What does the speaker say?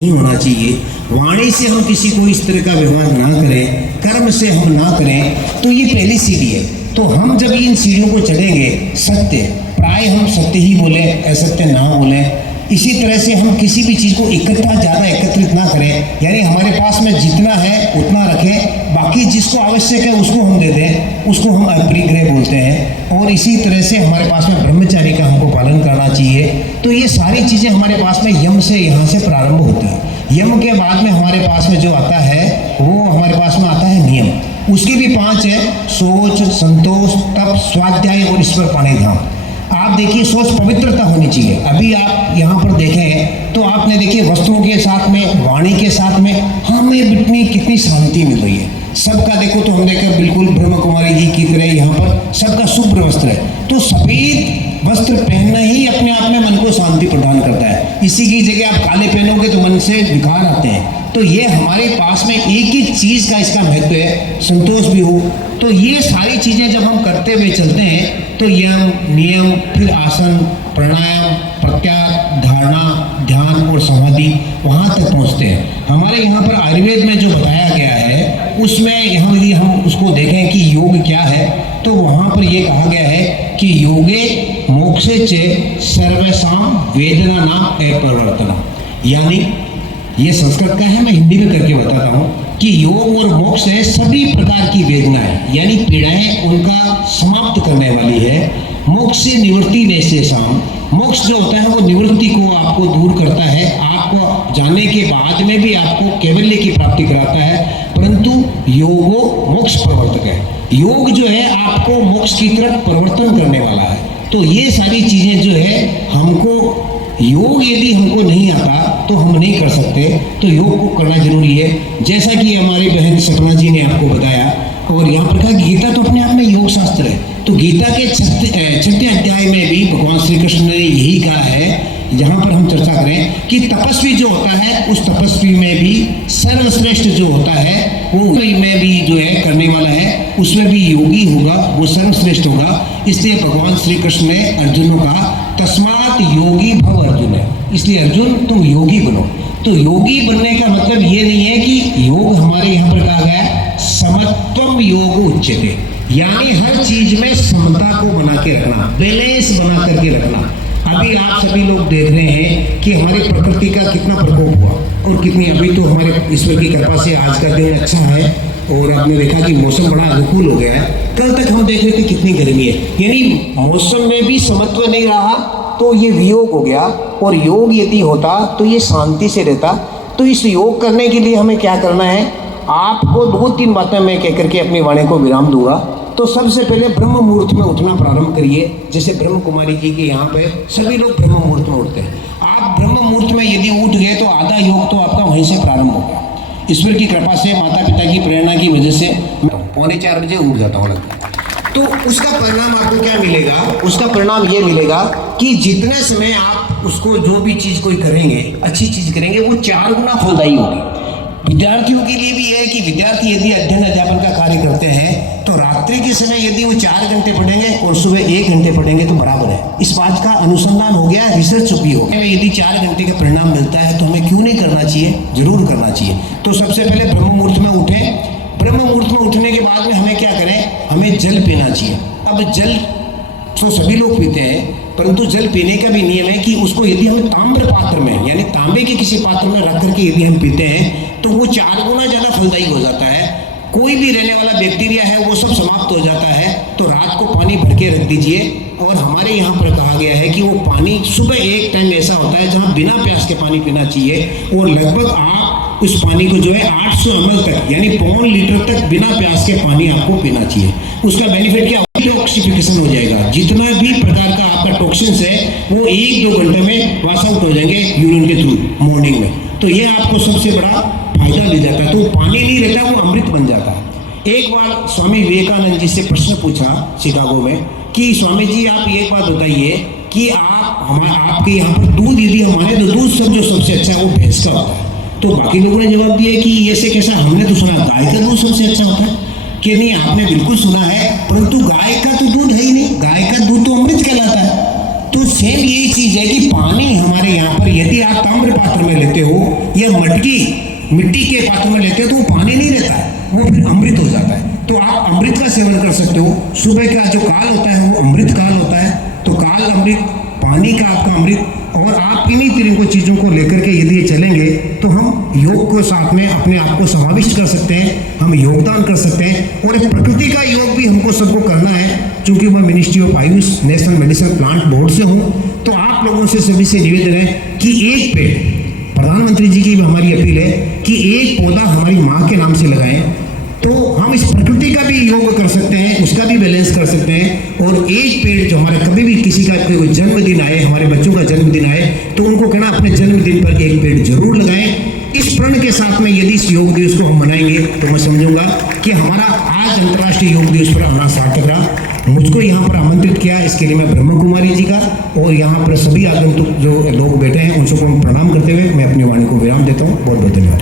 नहीं होना चाहिए। वाणी से हम किसी को इस तरह का व्यवहार ना करें, कर्म से हम ना करें, तो ये पहली सीढ़ी है। तो हम जब इन सीढ़ियों को चढ़ेंगे, सत्य प्राय हम सत्य ही बोले, असत्य ना बोले। इसी तरह से हम किसी भी चीज़ को इकट्ठा ज़्यादा एकत्रित ना करें, यानी हमारे पास में जितना है उतना रखें, बाकी जिसको आवश्यक है उसको हम दे दें, उसको हम अपरिग्रह बोलते हैं। और इसी तरह से हमारे पास में ब्रह्मचारी का हमको पालन करना चाहिए। तो ये सारी चीज़ें हमारे पास में यम से यहाँ से प्रारंभ होती है। यम के बाद में हमारे पास में जो आता है वो हमारे पास में आता है नियम। उसके भी 5 है, सोच, संतोष, तप, स्वाध्याय और ईश्वर पाणिधाम। आप देखिए, सोच पवित्रता होनी चाहिए। अभी आप यहाँ पर देखें तो आपने देखिए वस्त्रों के साथ में, वाणी के साथ में हमें कितनी शांति मिल रही है। सबका देखो तो हम देखें बिल्कुल ब्रह्म कुमारी जी की तरह यहाँ पर सबका शुभ्र वस्त्र है। तो सफेद वस्त्र पहनना ही अपने आप में मन को शांति प्रदान करता है। इसी की जगह आप काले पहनोगे तो मन से विकार आते हैं। तो ये हमारे पास में एक ही चीज़ का इसका महत्व है, संतोष भी हो। तो ये सारी चीज़ें जब हम करते हुए चलते हैं तो यम, नियम, फिर आसन, प्राणायाम, प्रत्याहार, धारणा, ध्यान और समाधि वहाँ तक पहुँचते हैं। हमारे यहाँ पर आयुर्वेद में जो बताया गया है उसमें यहाँ यदि हम उसको देखें कि योग क्या है, तो वहाँ पर ये कहा गया है कि योगे मोक्षे चे सर्वेषां वेदना नाम अपरिवर्तनम। यानी ये संस्कृत का है, मैं हिंदी में करके बताता हूँ कि योग और मोक्ष है सभी प्रकार की वेदनाएं, यानी पीड़ाएं उनका समाप्त करने वाली है। मोक्ष से निवृत्ति नैशेषाम, मोक्ष जो होता है वो निवृत्ति को आपको दूर करता है, आपको जाने के बाद में भी आपको कैवल्य की प्राप्ति कराता है। परंतु योगो मोक्ष प्रवर्तक है, योग जो है आपको मोक्ष की तरफ परिवर्तन करने वाला है। तो ये सारी चीजें जो है हमको, योग यदि हमको नहीं आता तो हम नहीं कर सकते, तो योग को करना जरूरी है। जैसा कि हमारी बहन सपना जी ने आपको बताया, और यहाँ पर कहा गीता तो अपने आप में योग शास्त्र है। तो गीता के 6ठे अध्याय में भी भगवान श्री कृष्ण ने यही कहा है, जहाँ पर हम चर्चा करें कि तपस्वी जो होता है उस तपस्वी में भी सर्वश्रेष्ठ जो होता है वो में भी जो है करने वाला है, उसमें भी योगी होगा, वो सर्वश्रेष्ठ होगा। इसलिए भगवान श्री कृष्ण ने अर्जुन को कहा तस्मात् योगी भव अर्जुन है, इसलिए अर्जुन तुम योगी बनो। तो योगी बनने का मतलब ये नहीं है कि योग हमारे यहाँ पर कहा गया समत्वम योग उच्यते, यानी हर चीज में समता को बना के रखना, बैलेंस बना करके रखना। अभी आप सभी लोग देख रहे हैं कि हमारी प्रकृति का कितना प्रकोप हुआ और कितनी, अभी तो हमारे ईश्वर की कृपा से आज का दिन अच्छा है और आपने देखा कि मौसम बड़ा अनुकूल हो गया है। कल तक हम देख रहे थे कितनी गर्मी है, यानी मौसम में भी समत्व नहीं रहा, तो ये वियोग हो गया। और योग यदि होता तो ये शांति से रहता। तो इस योग करने के लिए हमें क्या करना है, आपको 2-3 बातें मैं कह करके अपनी वाणी को विराम दूंगा। तो सबसे पहले ब्रह्म मुहूर्त में उठना प्रारंभ करिए। जैसे ब्रह्म कुमारी जी के यहाँ पे सभी लोग ब्रह्म मुहूर्त में उठते हैं। आप ब्रह्म मुहूर्त में यदि उठ गए तो आधा योग तो आपका वहीं से प्रारंभ होगा। ईश्वर की कृपा से, माता पिता की प्रेरणा की वजह से मैं 3:45 बजे उठ जाता हूँ लगता है। तो उसका परिणाम आपको क्या मिलेगा, उसका परिणाम ये मिलेगा कि जितने समय आप उसको जो भी चीज़ कोई करेंगे, अच्छी चीज़ करेंगे, वो 4 गुना फलदायी होगी। विद्यार्थियों के लिए भी है कि विद्यार्थी यदि अध्ययन अध्यापन का कार्य करते हैं तो रात्रि के समय यदि वो 4 घंटे पढ़ेंगे और सुबह 1 घंटे पढ़ेंगे तो बराबर है। इस बात का अनुसंधान हो गया, रिसर्च भी हो गया। यदि 4 घंटे का परिणाम मिलता है तो हमें क्यों नहीं करना चाहिए, जरूर करना चाहिए। तो सबसे पहले ब्रह्म मुहूर्त में उठें। ब्रह्म मुहूर्त में उठने के बाद में हमें क्या करें, हमें जल पीना चाहिए। अब जल तो सभी लोग पीते हैं, परंतु जल पीने का भी नियम है कि उसको यदि हम ताम्र पात्र में, यानी तांबे के किसी पात्र में रख करके यदि हम पीते हैं तो वो 4 गुना ज़्यादा फलदायी हो जाता है। कोई भी रहने वाला बैक्टीरिया है वो सब समाप्त हो जाता है। तो रात को पानी भर के रख दीजिए। और हमारे यहाँ पर कहा गया है कि वो पानी सुबह एक टाइम ऐसा होता है जहाँ बिना प्यास के पानी पीना चाहिए, और लगभग आप उस पानी को जो है 800 ml तक, यानी 1.25 लीटर तक बिना प्यास के पानी आपको पीना चाहिए। उसका बेनिफिट क्या, डिटॉक्सिफिकेशन हो जाएगा। जितना भी प्रकार का आपका टॉक्सिन्स है वो 1-2 घंटे में वॉश आउट हो जाएंगे यूरिन के थ्रू मॉर्निंग में। तो ये आपको सबसे बड़ा फायदा ले जाता है। तो पानी नहीं रहता, वो अमृत बन जाता है। एक बार स्वामी विवेकानंद जी से प्रश्न पूछा शिकागो में कि स्वामी जी आप एक बात बताइए कि आपके यहाँ पर दूध यदि हमारे तो दूध सब जो सबसे अच्छा है वो भैंस का होता है। तो बाकी लोगों ने जवाब दिया कि ऐसे कैसा, हमने तो सुना गाय का दूध सबसे अच्छा होता है। कि नहीं, आपने बिल्कुल सुना है, परंतु गाय का तो दूध है ही नहीं, गाय का दूध तो अमृत कहलाता है। तो तो सेम यही चीज है कि पानी हमारे यहाँ पर यदि आप ताम्र पात्र में लेते हो या मिट्टी के पात्र में लेते हो तो वो पानी नहीं रहता है, वो फिर अमृत हो जाता है। तो आप अमृत का सेवन कर सकते हो। सुबह का जो काल होता है वो अमृत काल होता है, तो काल अमृत, पानी का आपका अमृत। और आप इन्हीं तरीकों चीज़ों को लेकर के यदि चलेंगे तो हम योग को साथ में अपने आप को समाविष्ट कर सकते हैं, हम योगदान कर सकते हैं। और एक प्रकृति का योग भी हमको सबको करना है। चूंकि मैं ministry of Ayush national medicine plant board से हूँ, तो आप लोगों से सभी से निवेदन है कि एक पेड़, प्रधानमंत्री जी की भी हमारी अपील है कि एक पौधा हमारी माँ के नाम से लगाएं। तो हम इस प्रकृति का भी योग कर सकते हैं, उसका भी बैलेंस कर सकते हैं। और एक पेड़ जो हमारे कभी भी किसी का कोई जन्मदिन आए, हमारे बच्चों का जन्मदिन आए, तो उनको कहना अपने जन्मदिन पर एक पेड़ जरूर लगाएं। इस प्रण के साथ में यदि इस योग दिवस को हम मनाएंगे तो मैं समझूंगा कि हमारा आज अंतर्राष्ट्रीय योग दिवस पर हमारा सार्थक रहा। मुझको यहाँ पर आमंत्रित किया, इसके लिए मैं ब्रह्म कुमारी जी का और यहाँ पर सभी आगंतुक जो लोग बैठे हैं उन सबको प्रणाम करते हुए मैं अपनी वाणी को विराम देता हूँ। बहुत बहुत धन्यवाद।